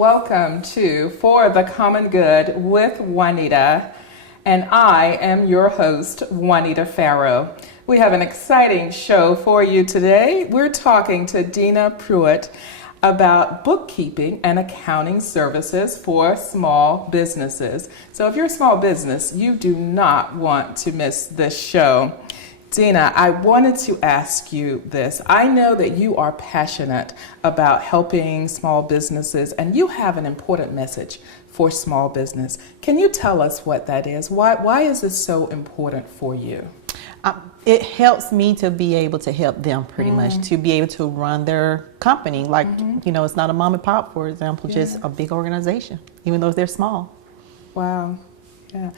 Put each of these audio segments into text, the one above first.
welcome to For the Common Good with Juanita, and I am your host, Juanita Farrow. We have an exciting show for you today. We're talking to Deena Pruitt about bookkeeping and accounting services for small businesses. So if you're a small business, you do not want to miss this show. Deena, I wanted to ask you this. I know that you are passionate about helping small businesses, and you have an important message for small business. Can you tell us what that is? Why is this so important for you? It helps me to be able to help them pretty much, to be able to run their company. Like, it's not a mom and pop, for example, just a big organization, even though they're small. Wow. Yeah.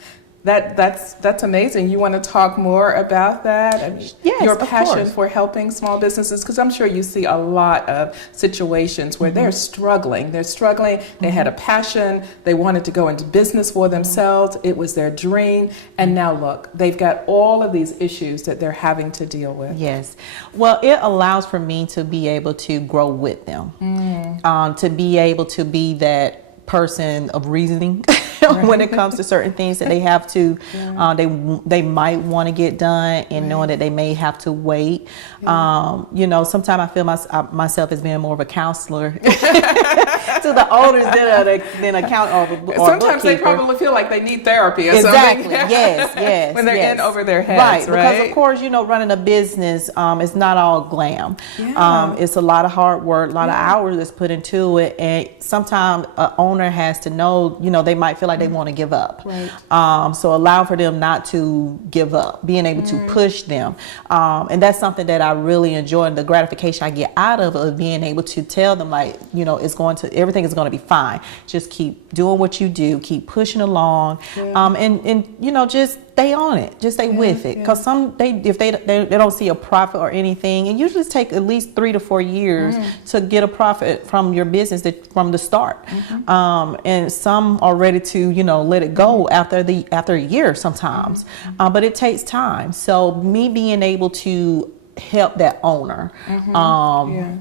That's amazing. You want to talk more about that? I mean, yes, your passion for helping small businesses, because I'm sure you see a lot of situations where they're struggling. They had a passion. They wanted to go into business for themselves. It was their dream. And now look, they've got all of these issues that they're having to deal with. Yes. Well, it allows for me to be able to grow with them, to be able to be that person of reasoning when it comes to certain things that they have to they might want to get done, and knowing that they may have to wait. Sometimes I feel myself as being more of a counselor to the owners than accountant or sometimes they probably feel like they need therapy or exactly. something. yes When they're in over their heads, right? Because of course, running a business is not all glam. It's a lot of hard work, a lot of hours that's put into it, and sometimes an owner has to know, they might feel like they want to give up. Right. So allow for them not to give up, being able to push them. And that's something that I really enjoy, and the gratification I get out of being able to tell them, like, everything is going to be fine. Just keep doing what you do, keep pushing along, and just stay on it, just stay with it. Because if they don't see a profit or anything, it usually takes at least 3 to 4 years to get a profit from your business from the start. And some are ready to let it go after a year sometimes, but it takes time. So me being able to help that owner,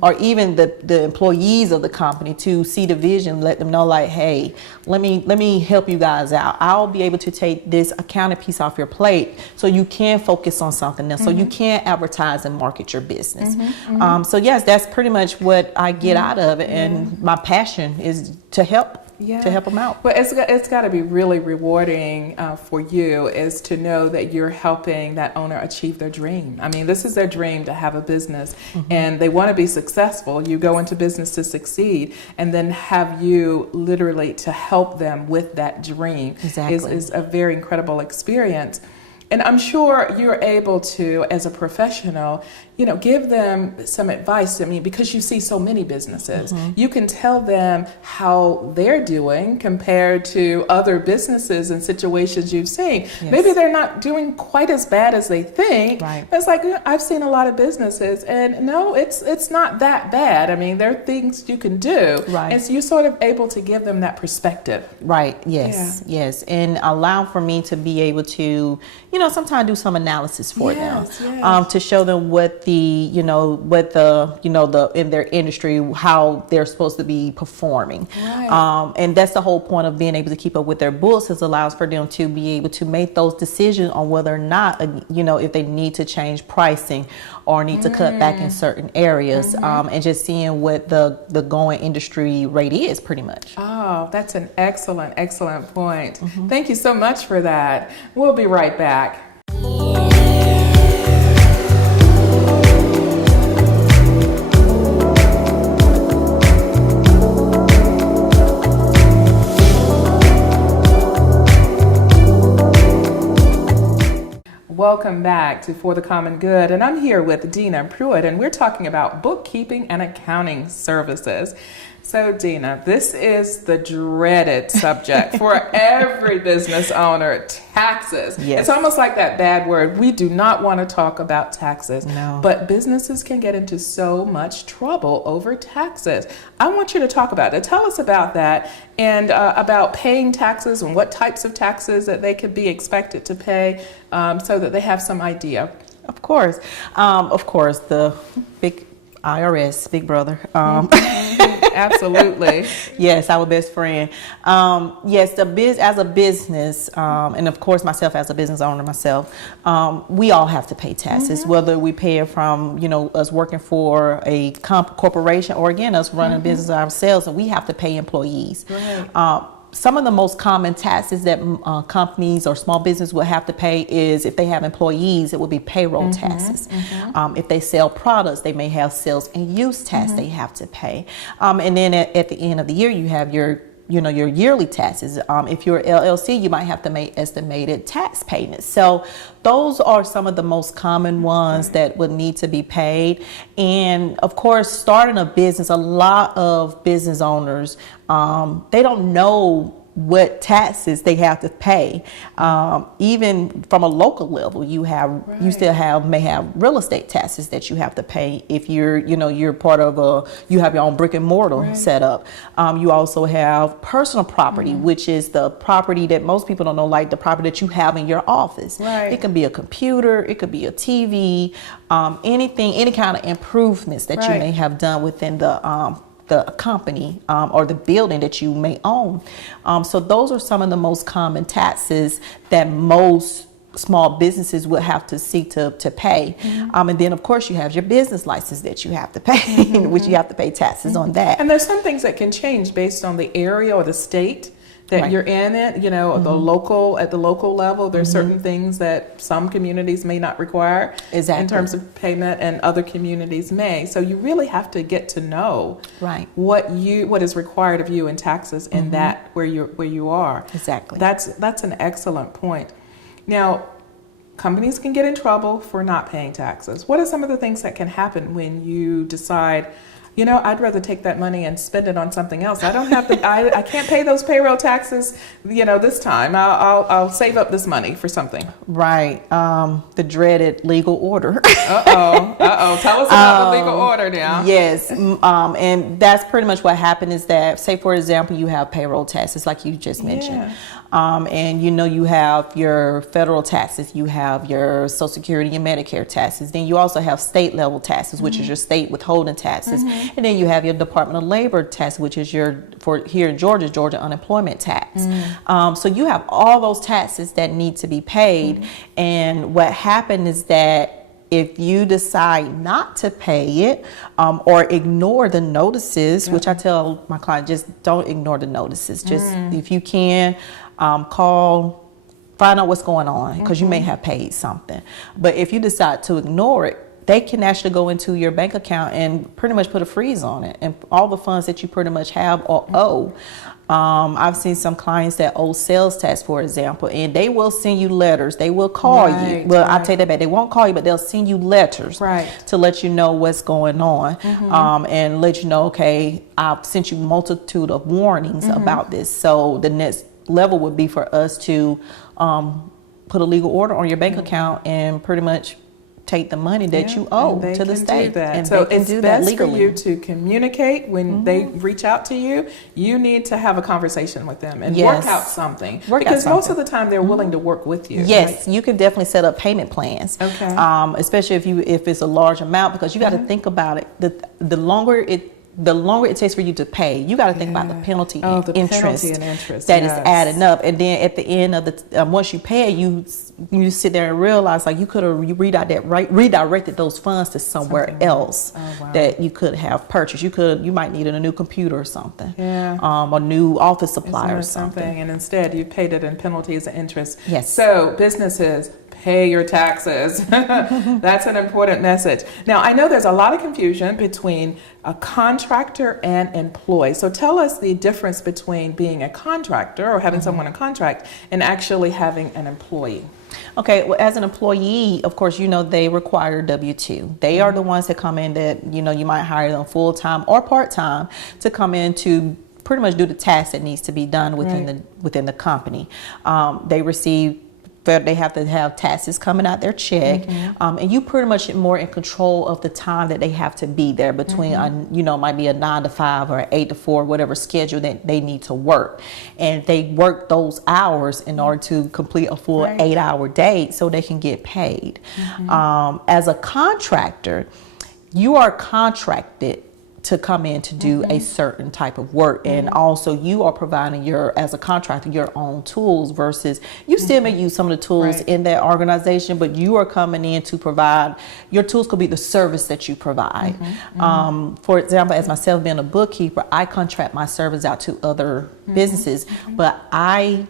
or even the employees of the company, to see the vision, let them know, like, hey, let me help you guys out. I'll be able to take this accounting piece off your plate so you can focus on something else, so you can advertise and market your business. So yes, that's pretty much what I get out of it, and my passion is to help. To help them out. But it's got to be really rewarding for you, is to know that you're helping that owner achieve their dream. I mean, this is their dream, to have a business, and they want to be successful. You go into business to succeed, and then have you literally to help them with that dream is a very incredible experience. And I'm sure you're able to, as a professional, give them some advice. I mean, because you see so many businesses, you can tell them how they're doing compared to other businesses and situations you've seen. Maybe they're not doing quite as bad as they think. Right. It's like, I've seen a lot of businesses, and no, it's not that bad. I mean, there are things you can do. Right. And so you're sort of able to give them that perspective. Right. Yes. Yeah. Yes. And allow for me to be able to, sometimes do some analysis for them, to show them what the in their industry, how they're supposed to be performing. Right. And that's the whole point of being able to keep up with their books, is allows for them to be able to make those decisions on whether or not, if they need to change pricing or need to cut back in certain areas, and just seeing what the going industry rate is, pretty much. Oh, that's an excellent point. Thank you so much for that. We'll be right back. Welcome back to For the Common Good, and I'm here with Deena Pruitt, and we're talking about bookkeeping and accounting services. So, Deena, this is the dreaded subject for every business owner, taxes. Yes. It's almost like that bad word. We do not want to talk about taxes, but businesses can get into so much trouble over taxes. I want you to talk about it. Tell us about that, and about paying taxes and what types of taxes that they could be expected to pay, so that they have some idea. Of course, the big IRS, big brother. Absolutely. Yes, our best friend. Yes, as a business, and of course myself as a business owner myself, we all have to pay taxes, whether we pay it from, us working for a corporation, or again, us running a business ourselves, and we have to pay employees. Right. Some of the most common taxes that companies or small business will have to pay is, if they have employees, it would be payroll taxes. If they sell products, they may have sales and use tax they have to pay. And then at the end of the year, you have your yearly taxes. If you're LLC, you might have to make estimated tax payments. So those are some of the most common ones that would need to be paid. And of course, starting a business, a lot of business owners, they don't know what taxes they have to pay. Even from a local level, you still may have real estate taxes that you have to pay if you're part of you have your own brick and mortar setup. You also have personal property, which is the property that most people don't know, like the property that you have in your office. It can be a computer, it could be a TV, any kind of improvements that you may have done within the company or the building that you may own. So those are some of the most common taxes that most small businesses would have to seek to pay. And then of course you have your business license that you have to pay, which you have to pay taxes on that. And there's some things that can change based on the area or the state that you're in it, at the local level. There's certain things that some communities may not require in terms of payment, and other communities may. So you really have to get to know what is required of you in taxes in that where you are. Exactly. That's an excellent point. Now, companies can get in trouble for not paying taxes. What are some of the things that can happen when you decide, I'd rather take that money and spend it on something else. I don't have to. I can't pay those payroll taxes. This time I'll save up this money for something. Right. The dreaded legal order. Uh oh. Tell us about the legal order now. Yes. And that's pretty much what happened. Is that, say for example, you have payroll taxes, like you just mentioned. And you have your federal taxes, you have your Social Security and Medicare taxes. Then you also have state level taxes, which is your state withholding taxes. And then you have your Department of Labor tax, which is for here in Georgia unemployment tax. So you have all those taxes that need to be paid. And what happened is that if you decide not to pay it, or ignore the notices, which I tell my client, just don't ignore the notices. Just if you can, call, find out what's going on, because you may have paid something. But if you decide to ignore it, they can actually go into your bank account and pretty much put a freeze on it, and all the funds that you pretty much have or owe. I've seen some clients that owe sales tax, for example, and they will send you letters. They will call you. Well, I take that back. They won't call you, but they'll send you letters to let you know what's going on, and let you know, okay, I've sent you multitude of warnings about this. So the next level would be for us to put a legal order on your bank account and pretty much take the money that you owe to the state. And so it's best for you to communicate when they reach out to you. You need to have a conversation with them and work out something. Because most of the time they're willing to work with you. Yes, you can definitely set up payment plans. Okay. Especially if it's a large amount, because you got to think about it. The longer it takes for you to pay, you got to think about the penalty and interest that is adding up. And then at the end of the once you pay it, you sit there and realize, like, you could have redirected those funds to somewhere else that you could have purchased. You might need a new computer or something, a new office supply or something. And instead you paid it in penalties and interest. Yes. So businesses, pay your taxes. That's an important message. Now, I know there's a lot of confusion between a contractor and employee. So tell us the difference between being a contractor or having someone on contract and actually having an employee. Okay, well, as an employee, of course, they require W-2. They are the ones that come in that, you might hire them full-time or part-time to come in to pretty much do the task that needs to be done within the company. They have to have taxes coming out their check, and you pretty much more in control of the time that they have to be there between, might be a 9 to 5 or 8 to 4, whatever schedule that they need to work, and they work those hours in order to complete a full 8-hour day so they can get paid. As a contractor, you are contracted to come in to do a certain type of work. And also you are providing as a contractor, your own tools versus you still may use some of the tools in that organization, but you are coming in to provide, your tools could be the service that you provide. For example, as myself being a bookkeeper, I contract my service out to other businesses, but I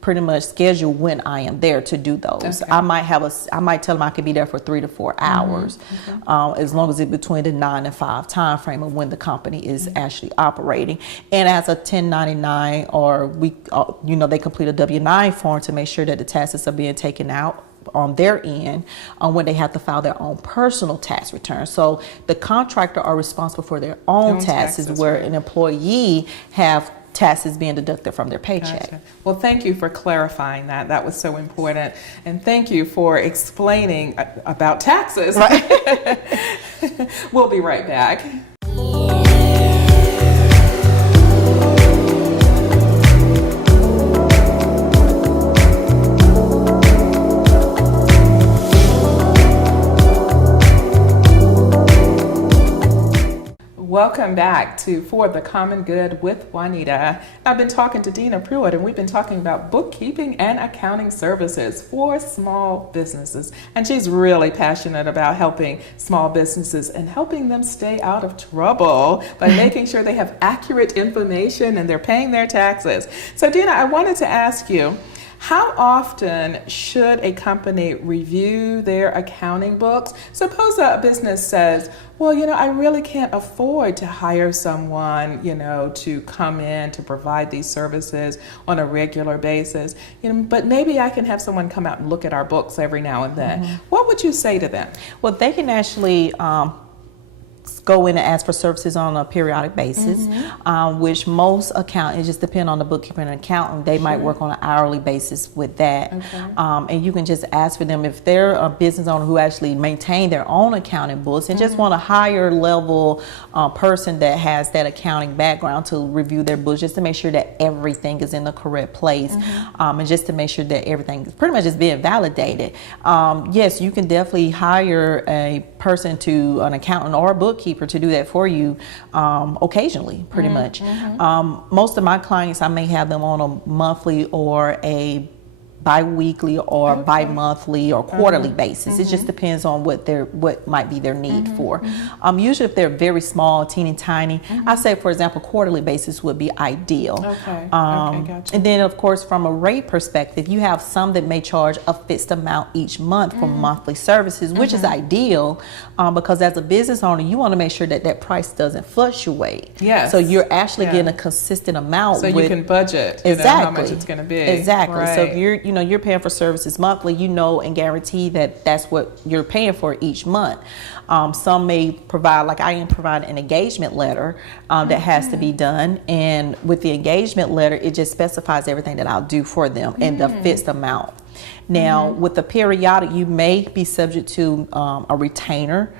pretty much schedule when I am there to do those. I might tell them I could be there for 3 to 4 hours, as long as it's between the 9 and 5 time frame of when the company is actually operating. And as a 1099 or they complete a W-9 form to make sure that the taxes are being taken out on their end when they have to file their own personal tax return. So the contractor are responsible for their own taxes, where an employee have taxes being deducted from their paycheck. Gotcha. Well, thank you for clarifying that. That was so important. And thank you for explaining about taxes. Right. We'll be right back. Welcome back to For the Common Good with Juanita. I've been talking to Deena Pruitt, and we've been talking about bookkeeping and accounting services for small businesses. And she's really passionate about helping small businesses and helping them stay out of trouble by making sure they have accurate information and they're paying their taxes. So Deena, I wanted to ask you, how often should a company review their accounting books? Suppose a business says, well, I really can't afford to hire someone, to come in to provide these services on a regular basis, but maybe I can have someone come out and look at our books every now and then. What would you say to them? Well, they can actually go in and ask for services on a periodic basis, which most accountants, it just depend on the bookkeeper and accountant, they might work on an hourly basis with that. And you can just ask for them if they're a business owner who actually maintain their own accounting books and just want a higher level person that has that accounting background to review their books, just to make sure that everything is in the correct place, and just to make sure that everything is pretty much just being validated. Yes, you can definitely hire a person an accountant or a bookkeeper to do that for you occasionally, pretty much. Most of my clients, I may have them on a monthly or a bi-weekly or bi-monthly or quarterly basis. It just depends on what might be their need for. Usually if they're very small, teeny tiny, I say, for example, quarterly basis would be ideal. Gotcha. And then of course from a rate perspective, you have some that may charge a fixed amount each month for monthly services, which is ideal because as a business owner, you want to make sure that that price doesn't fluctuate. Yes. So you're actually getting a consistent amount. So you can budget how much it's going to be. Exactly. Right. So if you're paying for services monthly, and guarantee that that's what you're paying for each month. Some may provide, like I am providing an engagement letter that has to be done, and with the engagement letter, it just specifies everything that I'll do for them and the fixed amount. Now, with the periodic, you may be subject to a retainer.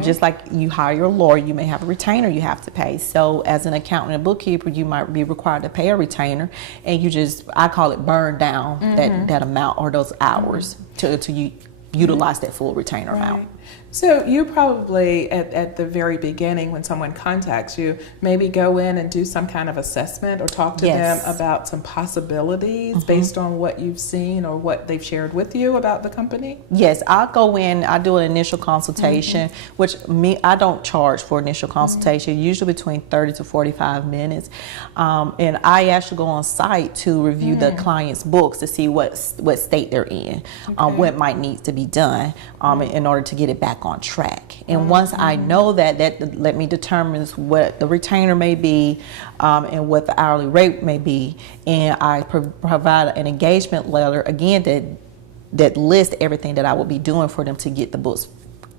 Just like you hire a lawyer, you may have a retainer you have to pay. So as an accountant and bookkeeper, you might be required to pay a retainer, and I call it burn down that amount or those hours to utilize that full retainer amount. So you probably, at the very beginning, when someone contacts you, maybe go in and do some kind of assessment or talk to them about some possibilities based on what you've seen or what they've shared with you about the company? Yes, I'll go in, I do an initial consultation, which I don't charge for initial consultation, usually between 30 to 45 minutes. And I actually go on site to review the client's books to see what state they're in, what might need to be done in order to get it back on track. And once I know that let me determine what the retainer may be and what the hourly rate may be, and I provide an engagement letter again that lists everything that I will be doing for them to get the books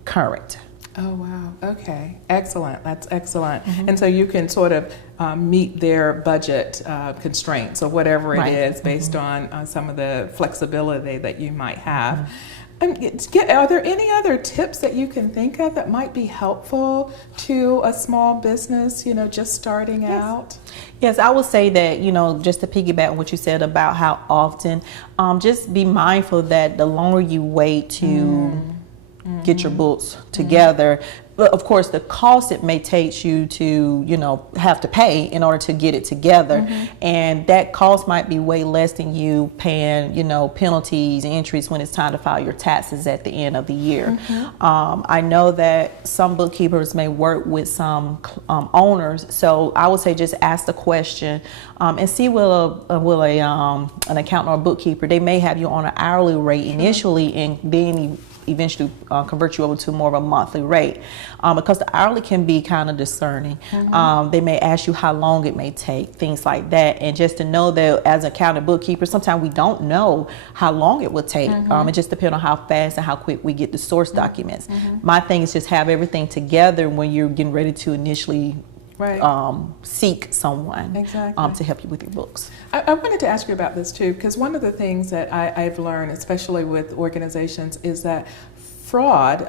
current. Oh, wow. Okay. Excellent. That's excellent. And so you can sort of meet their budget constraints or whatever it is based on some of the flexibility that you might have. Are there any other tips that you can think of that might be helpful to a small business, just starting out? Yes, I would say that, just to piggyback on what you said about how often, just be mindful that the longer you wait to get your books together, of course, the cost it may take you to, have to pay in order to get it together. And that cost might be way less than you paying, penalties, entries when it's time to file your taxes at the end of the year. I know that some bookkeepers may work with some owners, so I would say just ask the question and see will an accountant or a bookkeeper, they may have you on an hourly rate initially, and then eventually convert you over to more of a monthly rate, because the hourly can be kind of discerning. They may ask you how long it may take, things like that, and just to know that as an accountant bookkeeper, sometimes we don't know how long it would take. It just depends on how fast and how quick we get the source documents. My thing is just have everything together when you're getting ready to initially seek someone to help you with your books. I wanted to ask you about this too, because one of the things that I've learned, especially with organizations, is that fraud,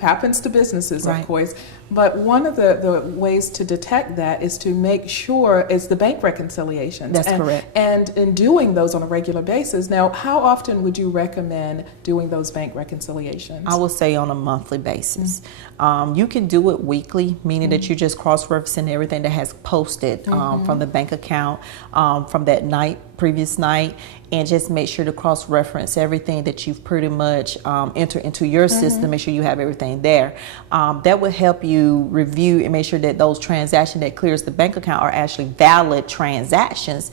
happens to businesses, of course, but one of the ways to detect that is to make sure it's the bank reconciliations. That's correct. And in doing those on a regular basis. Now, how often would you recommend doing those bank reconciliations? I will say on a monthly basis. You can do it weekly, meaning that you're just cross-referencing everything that has posted from the bank account from that previous night, and just make sure to cross-reference everything that you've pretty much entered into your system. Make sure you have everything there. That will help you review and make sure that those transactions that clears the bank account are actually valid transactions,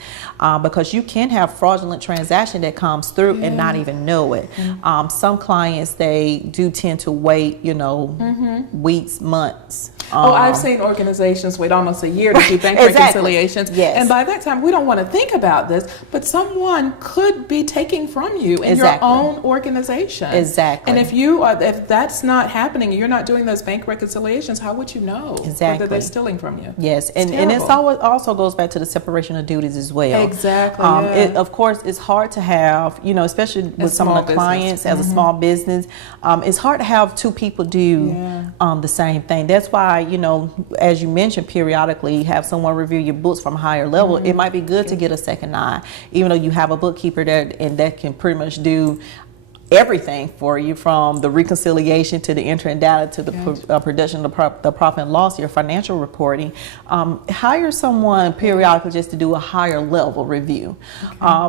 because you can have fraudulent transaction that comes through and not even know it. Some clients, they do tend to wait, weeks, months. I've seen organizations wait almost a year to do bank reconciliations. And by that time, we don't want to think about this, but someone could be taking from you in your own organization. And if that's not happening, and you're not doing those bank reconciliations, how would you know whether they're stealing from you? And it also goes back to the separation of duties as well. Of course, it's hard to have, especially with some of the clients as a small business, it's hard to have two people do the same thing. That's why, as you mentioned, periodically have someone review your books from a higher level. It might be good to get a second eye, even though you have a bookkeeper that can pretty much do everything for you, from the reconciliation to the entering data to the production of the profit and loss, your financial reporting. Hire someone periodically just to do a higher level review,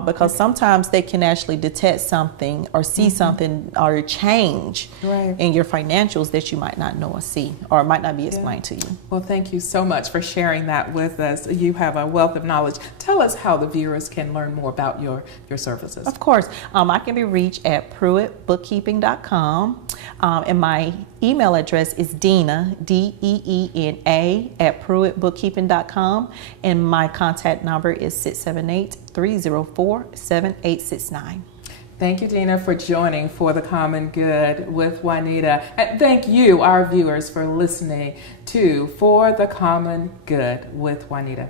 because sometimes they can actually detect something or see something or a change in your financials that you might not know or see, or it might not be explained to you. Well, thank you so much for sharing that with us. You have a wealth of knowledge. Tell us how the viewers can learn more about your services. Of course. I can be reached at PruittBookkeeping.com, and my email address is Deena, DEENA, at PruittBookkeeping.com, and my contact number is 678-304-7869. Thank you, Deena, for joining For the Common Good with Juanita. And thank you, our viewers, for listening to For the Common Good with Juanita.